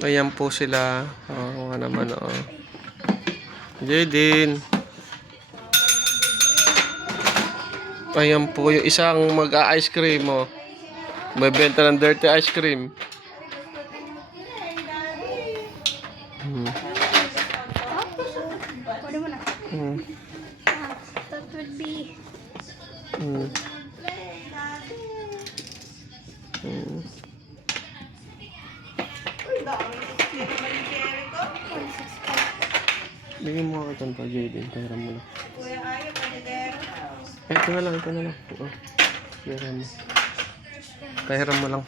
Ayan po sila. Oo nga naman, oo. Jaden. Ayan po yung isang mag-a-ice cream, oh. May benta ng dirty ice cream. Pwede mo na. That would be... Bigyan mo ako itong to, Jaden. Pahiram mo na. Ito na lang, ito na lang. Oo. Pahiram mo. Pahiram mo lang.